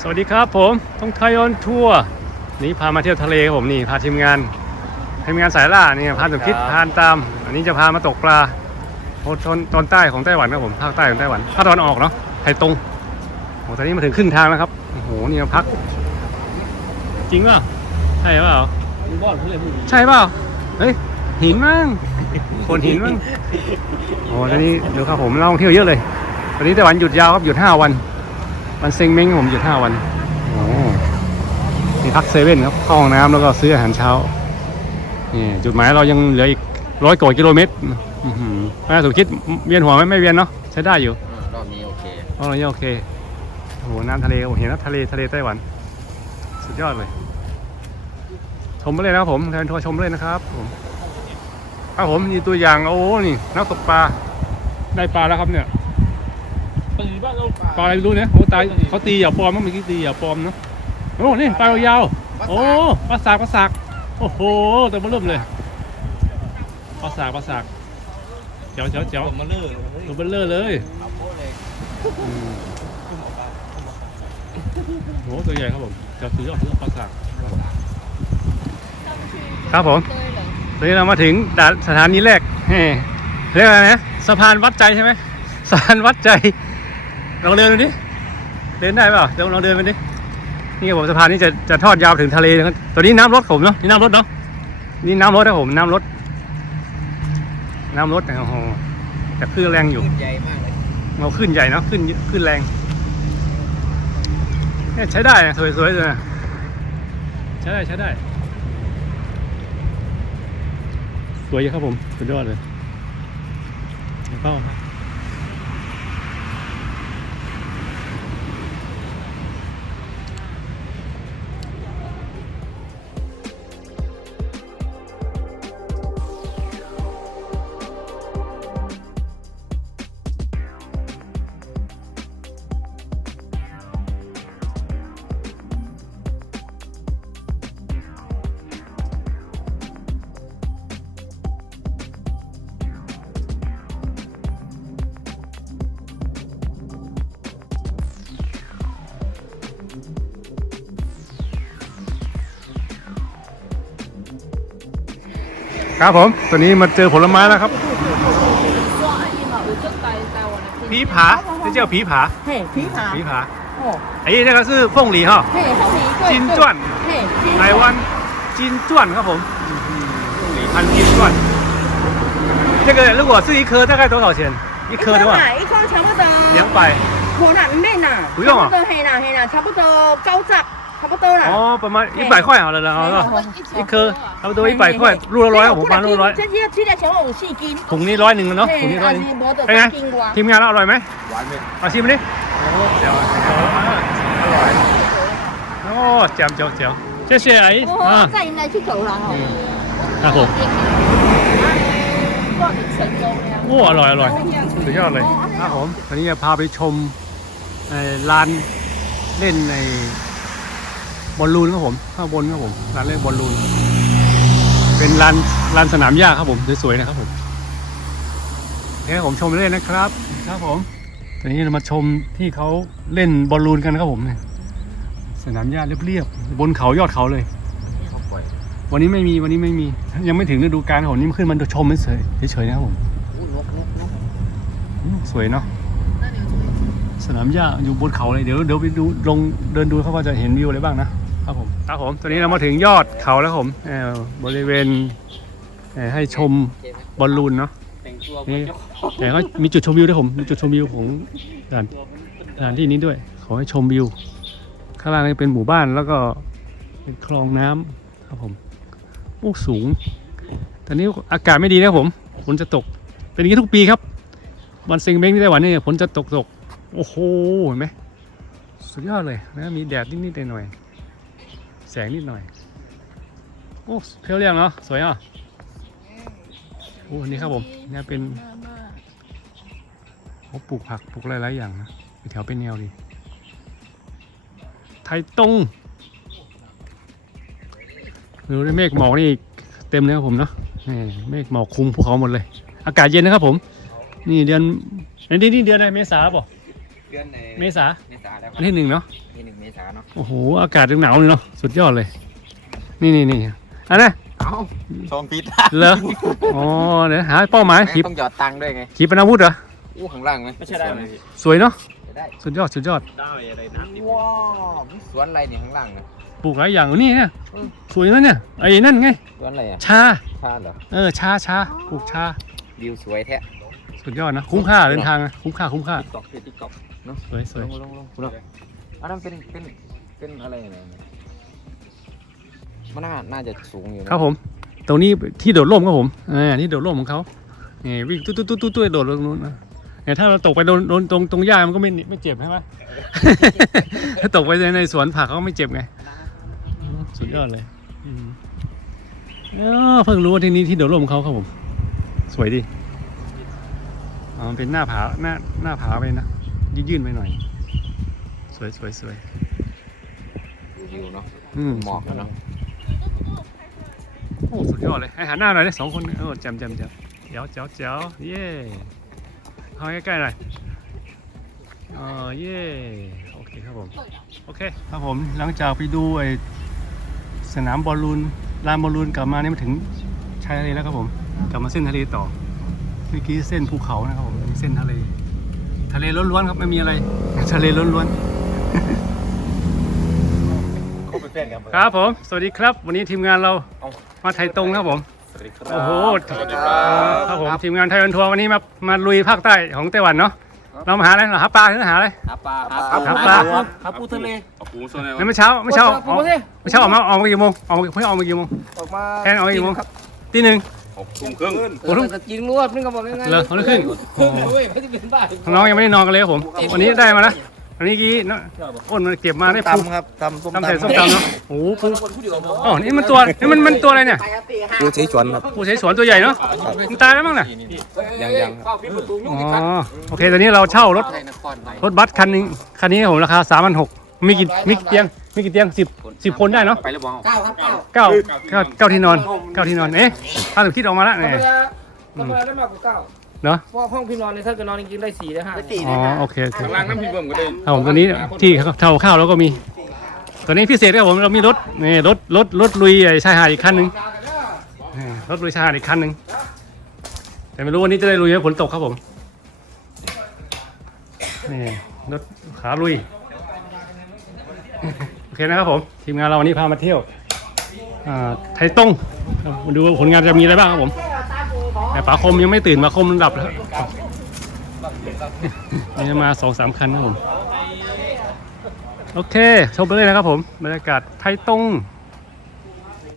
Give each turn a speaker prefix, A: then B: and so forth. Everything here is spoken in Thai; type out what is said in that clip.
A: สวัสดีครับผมต้องไทยออนทัวร์นี่พามาเที่ยวทะเลครับผมนี่พาทีมงานทีมงานสายล่านี่พาสมคิด
B: ครับ
A: พานตาม อันนี้จะพามาตกปลาโอ้ตอนตอนใต้ของไต้หวันครับผมภาคใต้ของไต้หวันภาคตะวันออกเนาะไทยตรงโอ้ตอนนี้มาถึงครึ่งทางแล้วครับโอ้โหนี่มาพัก จริงเปล่าใช่เปล่า
B: มึงบอดเพื่อนมึง
A: ใช่เปล่าเฮ้ยหินมั้งโคนหินมั้งโอ้ตอนนี้ดูครับผมเราท่องเที่ยวเยอะเลยตอนนี้ไต้หวันหยุดยาวครับหยุดห้าวัน วันเซ็งเม้งผมหยุดห้าวันโอ้มีพักเซเว่นครับเข้าห้องน้ำแล้วก็ซื้ออาหารเช้านี่จุดหมายเรายังเหลืออีกร้อยกว่ากิโลเมตรอื้อหือแม่สุคิดเวียนหัวไหมไม่เวียนเนาะใช้ได้อยู่
B: รอบนี้โอเค
A: เพราะเราเนี่ยโอเคโอ้โหน้ำทะเลผมเห็นแล้วทะเลทะเลไต้หวัน สุดยอดเลย ชมไปเลยนะครับผมแทนทัวร์ชมเลยนะครับผมครับผมนี่ตัวอย่างโอ้นี่นักตกปลาได้ปลาแล้วครับเนี่ย
B: ปืนบ้านเรา
A: ปลาอะไรไม่รู้เนี่ยโอ้ตายเขาตีอย่าปลอมมั้งเมื่อกี้ตีอย่าปลอมเนาะโอ้นี่ปลายาวๆโอ้ปลาสากปลาสากโอ้โหแต่มาเริ่มเลยปลาสากปลาสากเจ๋วเจ๋วเจ๋ว
B: ผมมาเลิก
A: ตัวเบลเลอร์เลย
B: เอาโคตรเลย
A: อืมโอ้ตัวใหญ่ครับผมจะถือออกถือออกปลาสากครับผมตอนนี้เรามาถึงด่านสถานีแรกเฮ้เรียกอะไรนะสะพานวัดใจใช่ไหมสะพานวัดใจ ลองเดินดูดิเดินได้เปล่าเดี๋ยวลองเดินไปดินี่ครับผมสะพานนี้จะจะทอดยาวถึงทะเลนะครับตัวนี้น้ำรถผมเนาะนี่น้ำรถเนาะนี่น้ำรถนะผมน้ำรถ น้ำรถนะโอ้โหแต่คลื่นแรงอยู่
B: ใหญ่มากเลย
A: เราขึ้นใหญ่เนอะขึ้นขึ้นแรงเนี่ยใช้ได้นะสวยๆเลยนะใช้ได้ใช้ได้ สวยครับผมสุดยอดเลยเดี๋ยวเข้ามา ครับผมตัวนี้มาเจอผลไม้แล้วครับ
C: 说阿姨嘛，我就带带我来
A: ผีผา这叫ผีผา
C: 嘿，枇杷，
A: ผีผา
C: 哦，
A: 哎这个是凤梨哈
C: 嘿，凤梨一个
A: 金钻，
C: 嘿，金
A: 台湾金钻ครับผม凤梨พัน金钻这个如果是一颗大概多少钱一颗的话
C: 嘛，一颗差不多
A: 两百
C: 可能唔免啦，
A: 不用啊
C: 差不多嘿啦嘿啦，差不多九十， 差不多啦。
A: 哦ประมาณ一百块好了啦好了一颗差不多一百块ลูกละร้อยผมพันลูกละร้อย
C: 这些这些全部有四斤，
A: ถุงนี้ร้อยหนึ่งเนาะถุงนี้ร้อยหนึ่ง
C: 无得
A: เป็นไง
C: 三斤外。
A: ทีมงานเราอร่อยไหม
B: หวานไหม
A: เอาชิมดิเดี๋ยวโอ้แจ่มเจ๋วเจ๋ว谢谢阿姨
C: 哦
A: 啊，
C: 再来去走啦吼。
A: ครับผม
C: ว่าถึงเซ็นโกแล้ว
A: โอ้อร่อยอร่อยสุดยอดเลยครับผมตอนนี้จะพาไปชมเอ่อลานเล่นใน บอลลูนครับผมข้างบนครับผมลานเล่นบอลลูน เป็นลานลานสนามหญ้าครับผมสวยๆนะครับผมโอเคผมชมเล่นนะครับ ครับผมตอนนี้เรามาชมที่เขาเล่นบอลลูนกันครับผมเนี่ยสนามหญ้าเรียบๆบนเขายอดเขาเลย วันนี้ไม่มีวันนี้ไม่มี ยังไม่ถึงฤดูกาลของนี่มันขึ้นมาชมเฉยเฉยนะครับผม
B: อู้นกนกนก
A: อืมสวยเนาะสนามหญ้าอยู่บนเขาเลยเดี๋ยวเดี๋ยวไปดูลงเดินดูเขาว่าจะเห็นวิวอะไรบ้างนะ ครับผมครับผมตอนนี้เรามาถึงยอดเขาแล้วครับผมเอ่อบริเวณเอ่อให้ชม
B: เจ๊ไหม
A: บอลลูนเนาะ
B: แต่งตัว
A: นี่
B: เจ้าของ
A: แต่ก็มีจุดชมวิวด้วยผมมีจุดชมวิวของสถาน
B: ตัวมันเป็น
A: สถานที่นี้ด้วย ขอให้ชมวิว ข้างล่างนี่เป็นหมู่บ้านแล้วก็เป็นคลองน้ำครับผมโอ้สูง ตอนนี้อากาศไม่ดีนะครับผมฝนจะตก เป็นอย่างนี้ทุกปีครับ วันเซ็งเม้งที่ไต้หวันนี่ฝนจะตกตก โอ้โหเห็นไหมสุดยอดเลยนะมีแดดนิดๆหน่อยๆ แสงนิดหน่อย โอ้เพียวเรียงเนาะสวยอะโอ้นี่ครับผมเนี่ยเป็นเขาปลูกผักปลูกหลายๆอย่างนะเป็นแถวเป็นแนวดี ไทยตรงดูได้เมฆหมอกนี่เต็มเลยครับผมเนาะนี่เมฆหมอกคุมภูเขาหมดเลย อากาศเย็นนะครับผม นี่เดือนนี่นี่เดือนอะไรเมษาป่ะ
B: เดือนใน
A: เมษา
B: เมษาแล้วค
A: อั
B: รั
A: นที่หนึ่งเนาะ
B: ที่หนึ่งเมษาเนาะ
A: โอ้โหอากาศหนาวเลยเนาะสุดยอดเลย นี่นี่นี่อันนั้น
B: เอ้าชมพิษ
A: เหรออ๋อเดี๋ยวหาเป้าหมายขีป
B: ต้องหยอดตังค์ด้วยไง
A: ขีปนาวุธเหรอ
B: อู้ข้างล่างไหม
D: ไม่ใช่ได้ไหมพี่
A: สวยเนาะ
B: ได้
A: สุดยอดสุดยอด
D: ได้อะไรน้ำดิบ
B: ว้าวสวนอะไรเนี่ยข้างล่างเนี่ย
A: ปลูกหลายอย่างนี่เนี่ย
B: อืม
A: สวยนะเนี่ยไอ้นั่นไง
B: สวนอะไรอะ
A: ชา
B: ชาเหรอ
A: เออชาชาปลูกชา
B: วิวสวยแท้
A: สุดยอดนะ คุ้มค่าเดินทางนะคุ้มค่าคุ้มค่า
B: ติ๊กตอกติ๊กตอก
A: สวยสวย
B: ลงลงลงลงอันนั้นเป็นเป็นเป็นอะไรเนี่ยมันน่าน่าจะสูงอยู่นะครับ
A: ผม ตรงนี้ที่โดดร่มครับผมอ่าที่โดดร่มของเขานี่วิ่งตุ๊ดตุ๊ดตุ๊ดตุ๊ดตุ๊ดโดดลงนู้นนะเนี่ยถ้าเราตกไปโดนโดนตรงตรงหญ้ามันก็ไม่ไม่เจ็บใช่ไหม ถ้าตกไปในในสวนผักเขาก็ไม่เจ็บไงอืมสุดยอดเลยอืมเออเพิ่งรู้ว่าที่นี้ที่โดดร่มของเขาครับผม สวยดีอ๋อมันเป็นหน้าผาหน้าหน้าผาไปนะ ยื่นๆไปหน่อย สวยสวยสวย
B: ดูวิวเนาะ
A: อืม
B: หมอกอะเนาะ
A: โอ้สุดยอดเลยให้หันหน้าหน่อยเลยสองคนเออแจมแจมแจมเจ๋วเจ๋วเจ๋วเย่เข้าใกล้ๆหน่อยเออเย่โอเคครับผมโอเคครับผมหลังจากไปดูไอ้สนามบอลลูนลานบอลลูนกลับมาเนี่ยมาถึงชายทะเลแล้วครับผม กลับมาเส้นทะเลต่อเมื่อกี้เส้นภูเขานะครับผมมีเส้นทะเล ทะเลล้วนๆครับไม่มีอะไร ทะเลล้วนๆ
D: เขาเป็นเพื่อนกัน
A: ครับผม สวัสดีครับ วันนี้ทีมงานเรามาไทยตรงครับผม
D: สวัสดีครับ
A: โอ้โห
D: สวัสดีครับ
A: ครับผมทีมงานไทยวันทัวร์วันนี้มามาลุยภาคใต้ของไต้หวันเนาะเรามาหาอะไรเราหาปลาหรือหาอะไร
B: หาปลา
A: หาปลา
D: หาปูทะเล เอาปูทะเล
A: เมื่อเช้าเมื่อเช้าออกเมื่อเช้าออกมาออกมากี่โมงออกมาเพิ่งออกมากี่โมง
B: ออกมา
A: แทนออกมากี่โมงตีหนึ่ง
D: หกทุ่มครึ่ง
A: โอ้โห
B: จะกินรวดนึกก็บอกง่ายๆ
A: เหรอคนละครึ่ง
B: ครึ่งเลยเว้ยไม่ได้เป็นบ้า
A: น้องยังไม่ได้นอนกันเลยครับผม วันนี้ได้มาแล้วอันนี้กี้น้องอ้นมันเก็บมาได้ปู
B: ตำครับตำส้ม
A: ทำใส่ส้ม
B: ตำ
A: ตำเนาะโอ้โหปูอ๋อนี่มันตัวนี่มันมันตัวอะไรเนี่ย
B: ดูเฉยชวนครับ
A: ปูเฉยสวนตัวใหญ่เนาะมันตายแล้วมั้งน่ะ
B: ยังยัง
A: อ๋อโอเคตอนนี้เราเช่ารถ
B: ไทยนครไป
A: รถบัสคันหนึงคันนี้ผมราคา3 6 0 0มีกี่มีกี่เตียง มีกี่เตียงสิบสิบคนได้เนาะ
B: ไปแล้วบอก
C: เก้าครับเก้า
A: เก้าเก้าเก้าที่นอนเก้าที่นอนเอ๊ะถ้าถูกคิดออกมาแล้ว
E: ธร
A: เนี่ย
E: รมดาธรรมดาได้มากกว่าเก้า
A: เนาะ
E: เพราะห้องพี่นอนเนี่ยถ้าเกิดนอนจริงๆได้สี่ได้ห้า
A: อ๋อโอเคโอเค
D: ข้างล่างน้ำพี่เบิ่มก็ได้
A: ครับผมตัวนี้ที่เท่าข้าวเราก็มี ตัวนี้พิเศษครับผมเรามีรถนี่รถรถรถลุยไอ้ชายหาดอีกคันหนึ่งนี่รถลุยชายหาดอีกคันหนึ่งแต่ไม่รู้วันนี้จะได้ลุยไหมฝนตกครับผมนี่รถขาลุย โอเคนะครับผม ทีมงานเราวันนี้พามาเที่ยวไทยต้งมาดูผลงานจะมีอะไรบ้างครับผม แต่ป๋าคมยังไม่ตื่นมาคมหลับแล้วนี่จะมาสองสามคันนะครับผม โอเค ชมไปเลยนะครับผม บรรยากาศไทยต้ง